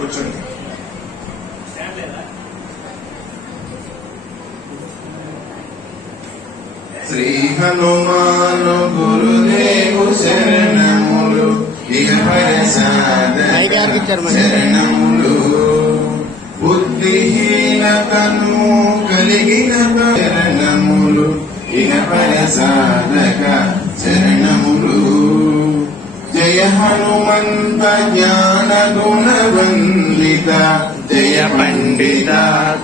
కూర్చోండి. శ్రీ హనుమాను గురుదేవు శరణములు, ఇహపర సాధక శరణములు. బుద్ధిహీనతను కలిగిన శరణములు, ఇహపర సాధక శరణములు. జయ హనుమంత జ్ఞాన గుణవందిత, జయ పండిత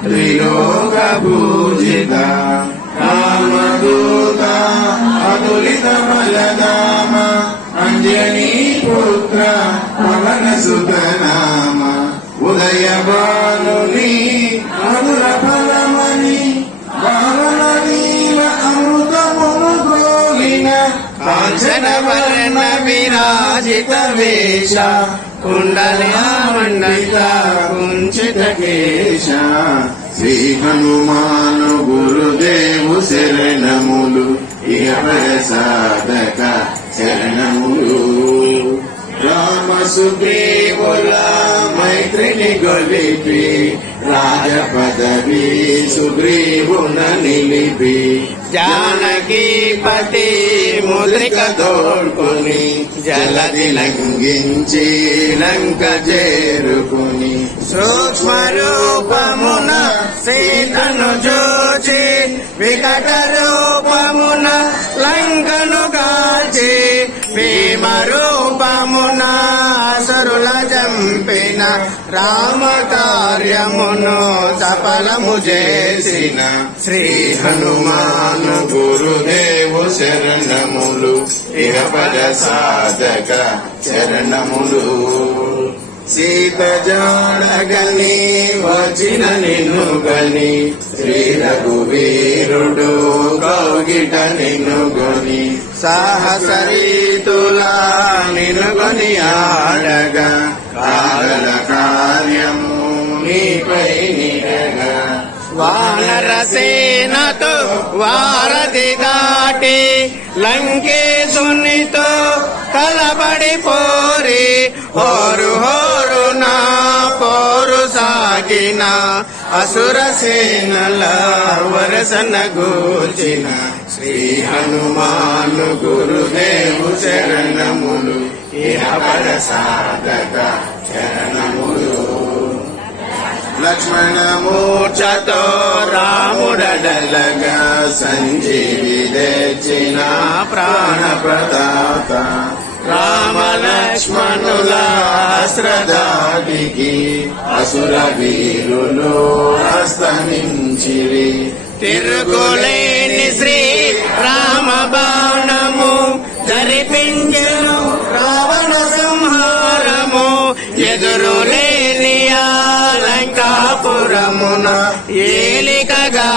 త్రిలోక పూజిత. రామదూత అతులిత బలధామ, అంజనీ పుత్ర పవన సుత నామ. ఉదయ భానుని మధుర ఫలమణి, భావన నీల అమృతమును గ్రోలిన. కాంచన వర్ణ విరాజిత వేష, కుండలమండిత కుంచిత కేశ. శ్రీ హనుమాను గురుదేవు శరణములు, ఇహపర సాధక శరణములు. రామ సుగ్రీవుల మైత్రిని గొలిపి, రాజ పదవి సుగ్రీవున నిలిపి. జానకీ పతి ముద్రిక తోడ్కొని, జలది లంఘించి లంక చేరుకుని. సూక్ష్మ రూపమున సీతను చూచి, వికట రూపమున లంకను కాల్చి. భీమ రూపమున అసురుల చంపిన, రామ కార్యమును సఫలము చేసిన. శ్రీ హనుమాను గురుదేవు శరణములు, ఇహపర సాధక శరణములు. సీత జాడగని వచ్చిన నిన్ను గని, శ్రీ రఘువీరుడు కౌగిట నిన్ను గొని. సాహసరీతులా నిన్ను గొని ఆడగా, కాగల కార్యము నీపై నిరగా. వానర సేనతో వారధి దాటి, లంకేశునితో కలబడి పోరి. హోరు హోరు నా పోరు సాగిన, అసుర సేనల వరసన గూర్చిన. శ్రీ హనుమాను గురుదేవు శరణములు, ఇహపర సాధక శరణములు. లక్ష్మణ మూర్ఛతో రాముడడలగా, సంజీవి తెచ్చిన ప్రాణ ప్రదాత. రామ లక్ష్మణుల అస్త్రదాడికి, అసుర వీరులు అస్తమించిరి. తిరుగులేని శ్రీ రామ బాణము, జరిపించెను రావణ సంహారము. ఎదురులేని లంకాపురమున, ఏలికగా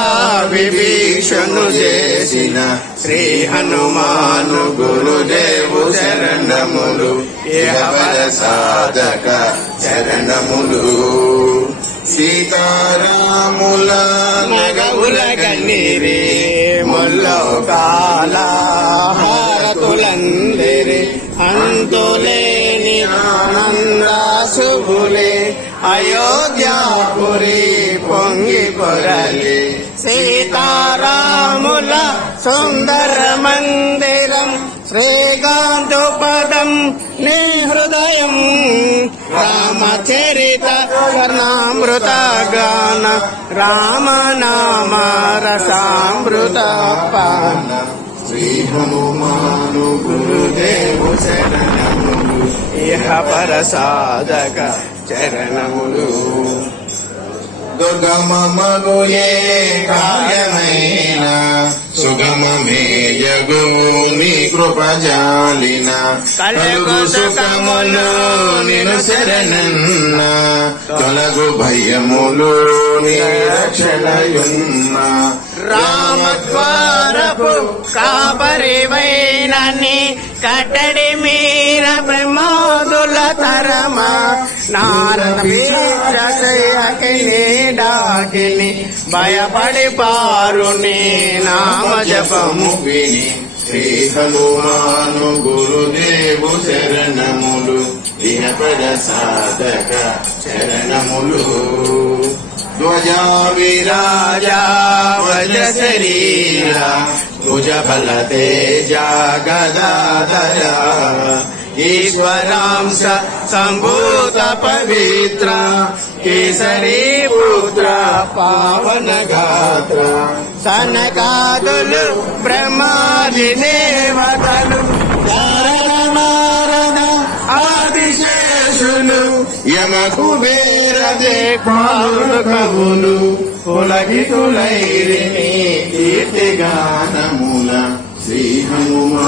విభీషణు చేసిన. శ్రీ హనుమాను గురుదేవు శరణములు, ఇహపర సాధక శరణములు. సీతారాముల నగవుల కన్నీరే, ముల్లోకాల హారతులందిరి. అంతులేని ఆనందాశుభులే, అయోధ్యాపురి పొంగి పొరలి. సీతారాముల సుందర మందిరం, శ్రీకాంతు పదం నీ హృదయం. రామచరిత వర్ణామృత గాన, రామనామ రసామృత పాన. శ్రీ హనుమాను గురుదేవు శరణములు, ఇహపర సాధక శరణములు. దుర్గమమగు ఏ కార్యమైన, సుగమమేయగు నీ కృపజాలిన. కలుగు సుఖములు నిను శరణన్న, తొలగు భయములు నీ రక్షణయున్న. రామద్వారపు కాపరివైనని, కట్టడి మీర బ్రహ్మోదుల తరమా. నారద డాకిని, భయపడి పారుని నామ జపము విని. శ్రీ హనుమాను గురుదేవు శరణములు, ఇహ పద సాధక చరణములు ధ్వజా విరాజా వజ్ర శరీర భుజ బల తేజ గదాధర ఈశ్వరాంశ సంభూత పవిత్ర కేసరీ పుత్ర పావన గాత్ర సనకాదులు బ్రహ్మాది దేవతలు నారద ఆదిశేషులు యమ కుబేర దేవాలు కవులు పులకితులైరి కీర్తిగానముల శ్రీ హనుమా